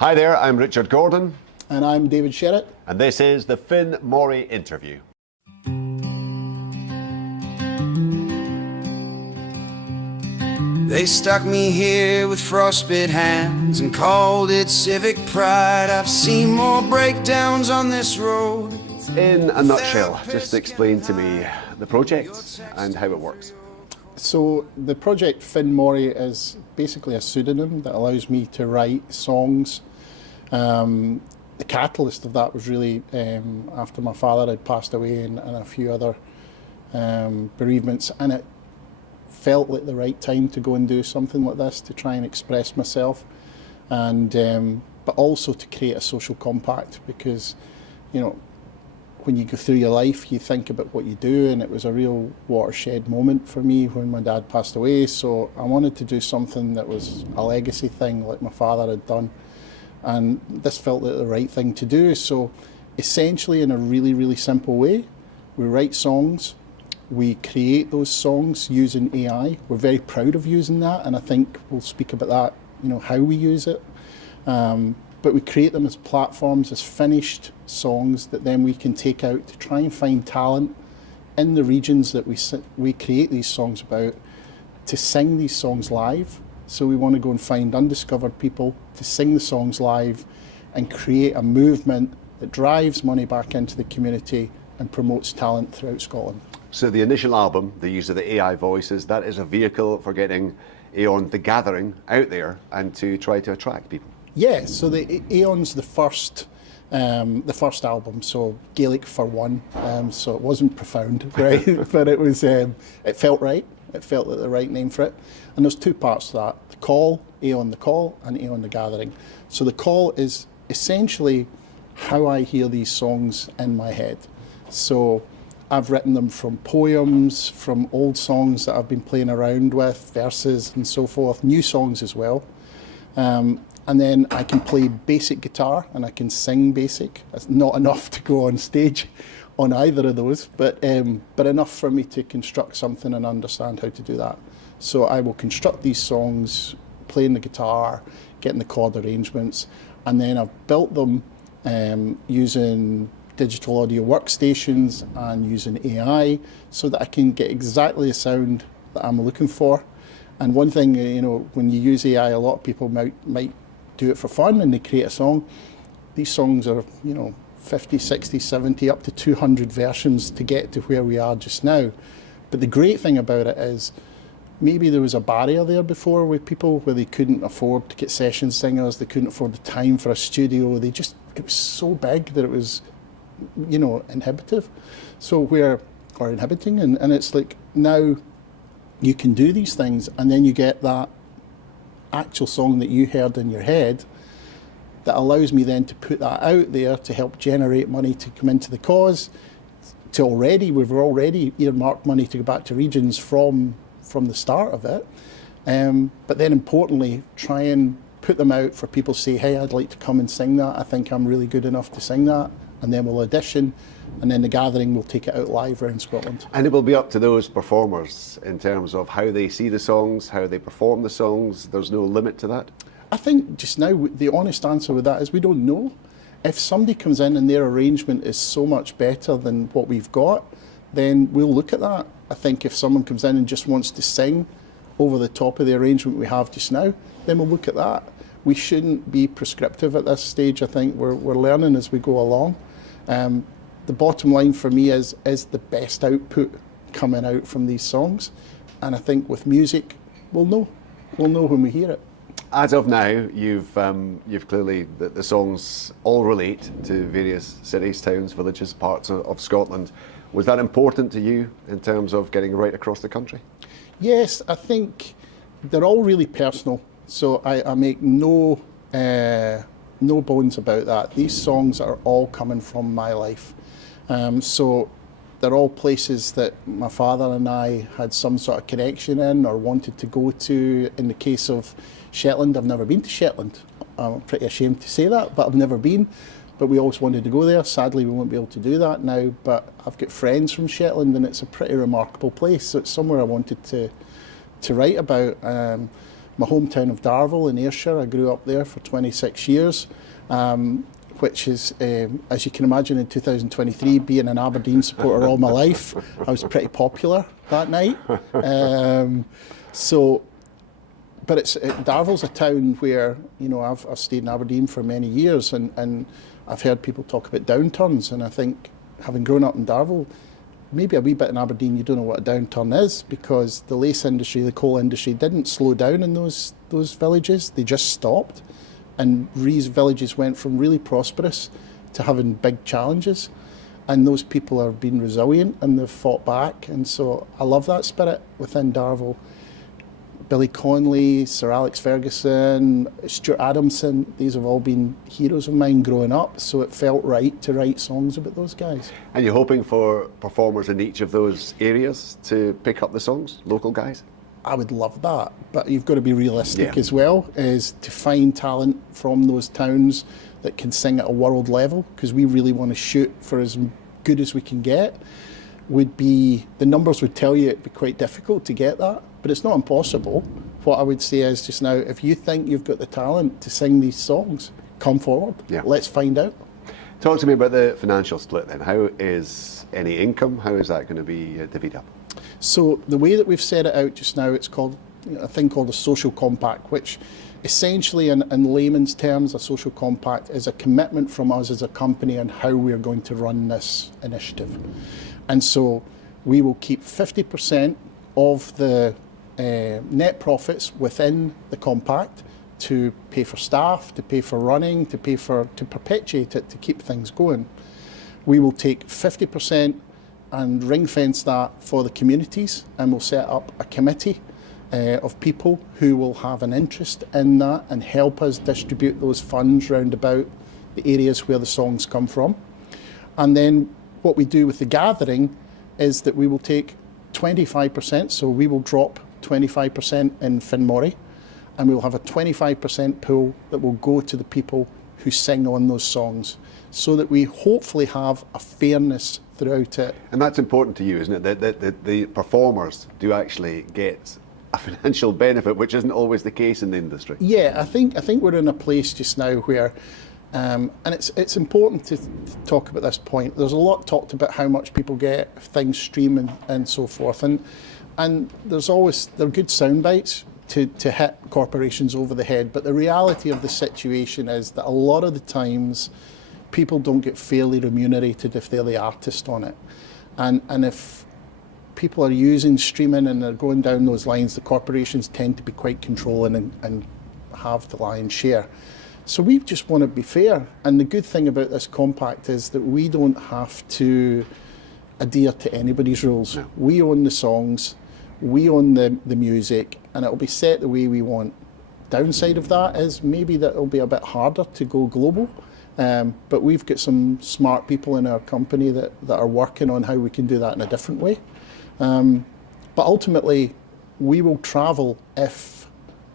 Hi there, I'm Richard Gordon. And I'm David Sheret. And this is the Finn Moray interview. They stuck me here with frostbit hands and called it civic pride. I've seen more breakdowns on this road. In a nutshell, just explain to me the project and how it works. So the project Finn Moray is basically a pseudonym that allows me to write songs. The catalyst of that was really after my father had passed away and a few other bereavements, and it felt like the right time to go and do something like this, to try and express myself, and but also to create a social compact, because when you go through your life you think about what you do, and it was a real watershed moment for me when my dad passed away. So I wanted to do something that was a legacy thing like my father had done, and this felt like the right thing to do. So essentially, in a really simple way, we write songs. We create those songs using AI. We're very proud of using that, and I think we'll speak about that, how we use it. But we create them as platforms, as finished songs that then we can take out to try and find talent in the regions that we create these songs about, to sing these songs live. So we want to go and find undiscovered people to sing the songs live and create a movement that drives money back into the community and promotes talent throughout Scotland. So the initial album, the use of the AI voices, that is a vehicle for getting Aeon, the Gathering, out there and to try to attract people. Yeah, so the Aeon's the first album, so Gaelic for one, so it wasn't profound, right? But it was, it felt right. It felt like the right name for it. And there's two parts to that: the Call, Aeon the Call, and Aeon the Gathering. So the Call is essentially how I hear these songs in my head. So I've written them from poems, from old songs that I've been playing around with, verses and so forth, new songs as well. And then I can play basic guitar and I can sing basic. That's not enough to go on stage on either of those, but enough for me to construct something and understand how to do that. So I will construct these songs, playing the guitar, getting the chord arrangements, and then I've built them using digital audio workstations and using AI so that I can get exactly the sound that I'm looking for. And one thing, when you use AI, a lot of people might do it for fun and they create a song. These songs are, 50, 60, 70, up to 200 versions to get to where we are just now. But the great thing about it is maybe there was a barrier there before with people where they couldn't afford to get session singers, they couldn't afford the time for a studio. It was so big that it was inhibitive. So inhibiting, and it's like now you can do these things, and then you get that actual song that you heard in your head that allows me then to put that out there to help generate money to come into the cause. We've already earmarked money to go back to regions from the start of it, but then importantly try and put them out for people to say, hey, I'd like to come and sing that, I think I'm really good enough to sing that, and then we'll audition, and then the Gathering will take it out live around Scotland. And it will be up to those performers in terms of how they see the songs, how they perform the songs. There's no limit to that? I think just now the honest answer with that is we don't know. If somebody comes in and their arrangement is so much better than what we've got, then we'll look at that. I think if someone comes in and just wants to sing over the top of the arrangement we have just now, then we'll look at that. We shouldn't be prescriptive at this stage. I think we're learning as we go along. The bottom line for me is the best output coming out from these songs, and I think with music we'll know when we hear it. As of now, you've clearly the songs all relate to various cities, towns, villages, parts of Scotland. Was that important to you in terms of getting right across the country? Yes, I think they're all really personal. So I make no bones about that. These songs are all coming from my life. So they're all places that my father and I had some sort of connection in or wanted to go to. In the case of Shetland, I've never been to Shetland. I'm pretty ashamed to say that, but I've never been. But we always wanted to go there. Sadly, we won't be able to do that now, but I've got friends from Shetland and it's a pretty remarkable place. So it's somewhere I wanted to write about. my hometown of Darvel in Ayrshire. I grew up there for 26 years, which is, as you can imagine, in 2023, being an Aberdeen supporter all my life, I was pretty popular that night. But Darvel's a town where, I've stayed in Aberdeen for many years, and I've heard people talk about downturns, and I think, having grown up in Darvel, maybe a wee bit in Aberdeen, you don't know what a downturn is, because the lace industry, the coal industry didn't slow down in those villages. They just stopped, and these villages went from really prosperous to having big challenges, and those people are being resilient and they've fought back. And so I love that spirit within Darvel. Billy Connolly, Sir Alex Ferguson, Stuart Adamson, these have all been heroes of mine growing up, so it felt right to write songs about those guys. And you're hoping for performers in each of those areas to pick up the songs, local guys? I would love that, but you've got to be realistic as well, is to find talent from those towns that can sing at a world level, because we really want to shoot for as good as we can get. The numbers would tell you it'd be quite difficult to get that, but it's not impossible. What I would say is just now, if you think you've got the talent to sing these songs, come forward. Yeah. Let's find out. Talk to me about the financial split then. How is any income, how is that going to be divvied up? So the way that we've set it out just now, it's called a thing called a social compact, which essentially in layman's terms, a social compact is a commitment from us as a company on how we're going to run this initiative. And so we will keep 50% of the net profits within the compact to pay for staff, to pay for running, to perpetuate it, to keep things going. We will take 50% and ring fence that for the communities, and we'll set up a committee of people who will have an interest in that and help us distribute those funds round about the areas where the songs come from. And then what we do with the gathering is that we will take 25%, so we will drop 25% in Finn Moray, and we will have a 25% pool that will go to the people who sing on those songs, so that we hopefully have a fairness throughout it. And that's important to you, isn't it? That the performers do actually get a financial benefit, which isn't always the case in the industry. Yeah, I think we're in a place just now where, and it's important to talk about this point. There's a lot talked about how much people get if things stream and so forth, and there are good sound bites to hit corporations over the head, but the reality of the situation is that a lot of the times people don't get fairly remunerated if they're the artist on it, and if people are using streaming and they're going down those lines, the corporations tend to be quite controlling and have the lion's share. So we just want to be fair, and the good thing about this compact is that we don't have to adhere to anybody's rules. No. We own the songs, we own the music, and it'll be set the way we want. Downside of that is maybe that it'll be a bit harder to go global, but we've got some smart people in our company that are working on how we can do that in a different way. But ultimately, we will travel if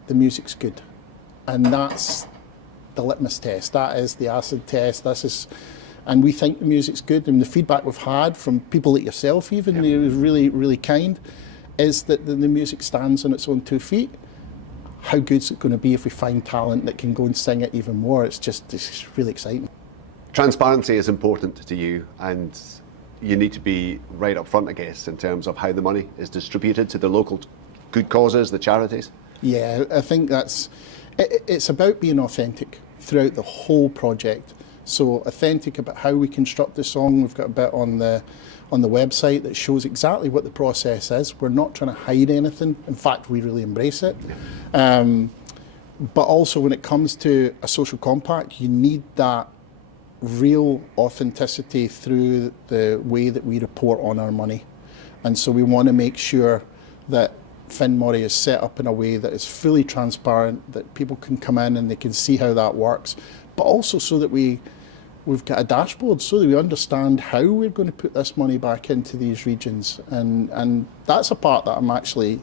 the music's good, and that's the litmus test. That is the acid test. And we think the music's good, and the feedback we've had from people like yourself, even, who is really, really kind, is that the music stands on its own 2 feet. How good is it going to be if we find talent that can go and sing it even more? It's really exciting. Transparency is important to you, and you need to be right up front, I guess, in terms of how the money is distributed to the local good causes, the charities. Yeah, I think it's about being authentic throughout the whole project. So authentic about how we construct the song. We've got a bit on the website that shows exactly what the process is. We're not trying to hide anything. In fact, we really embrace it. But also when it comes to a social compact, you need that real authenticity through the way that we report on our money. And so we want to make sure that Finn Moray is set up in a way that is fully transparent, that people can come in and they can see how that works, but also so that we've got a dashboard so that we understand how we're going to put this money back into these regions. And that's a part that I'm actually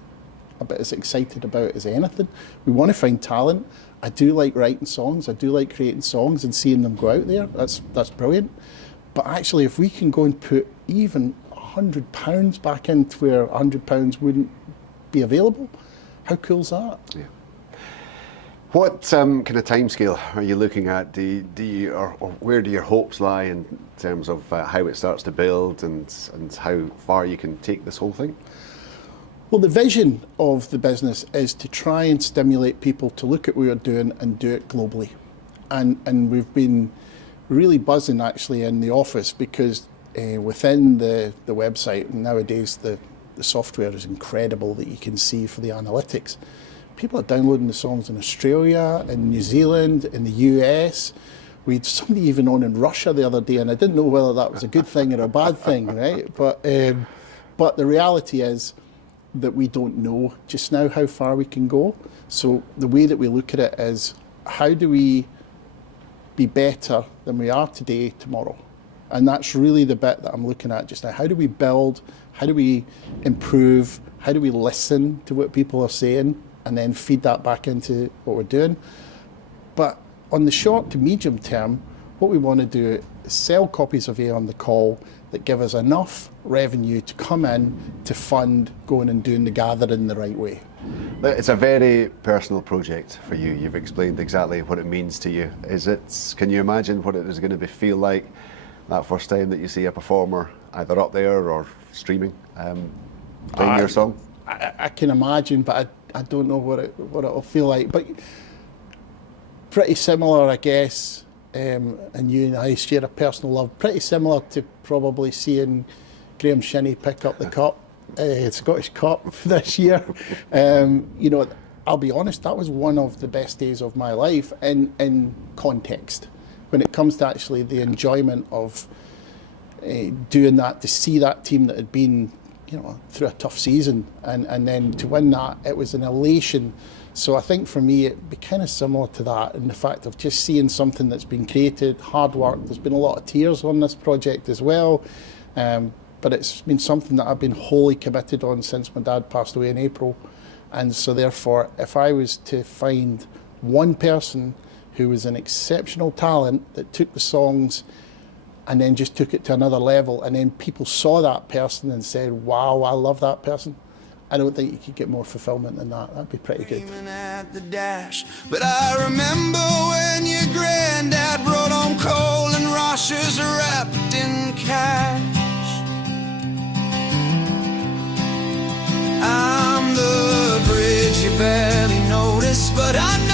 a bit as excited about as anything. We want to find talent. I do like writing songs. I do like creating songs and seeing them go out there. That's brilliant. But actually, if we can go and put even £100 back into where £100 wouldn't be available, how cool is that? Yeah. What kind of timescale are you looking at? Do you, or where do your hopes lie in terms of how it starts to build and how far you can take this whole thing? Well, the vision of the business is to try and stimulate people to look at what we're doing and do it globally. And we've been really buzzing actually in the office because within the website, nowadays the software is incredible that you can see for the analytics. People are downloading the songs in Australia, in New Zealand, in the US. We had somebody even on in Russia the other day, and I didn't know whether that was a good thing or a bad thing, right? But the reality is that we don't know just now how far we can go. So the way that we look at it is, how do we be better than we are today, tomorrow? And that's really the bit that I'm looking at just now. How do we build? How do we improve? How do we listen to what people are saying and then feed that back into what we're doing? But on the short to medium term, what we want to do is sell copies of Air on the Call that give us enough revenue to come in to fund going and doing the gathering the right way. It's a very personal project for you. You've explained exactly what it means to you. Can you imagine what it is going to feel like that first time that you see a performer either up there or streaming playing your song? I can imagine, but I don't know what it'll feel like. But pretty similar, I guess, and you and I share a personal love, pretty similar to probably seeing Graham Shinney pick up the cup, Scottish Cup this year. You know, I'll be honest, that was one of the best days of my life in context. When it comes to actually the enjoyment of doing that, to see that team that had been, you know, through a tough season, and then to win that, it was an elation. So I think for me it'd be kind of similar to that, in the fact of just seeing something that's been created, hard work. There's been a lot of tears on this project as well, but it's been something that I've been wholly committed on since my dad passed away in April. And so therefore, if I was to find one person who was an exceptional talent that took the songs and then just took it to another level, and then people saw that person and said, wow, I love that person, I don't think you could get more fulfillment than that. That'd be pretty good. At the dash, but I remember when your granddad brought home coal and rashers wrapped in cash. I'm the bridge you barely notice, but I know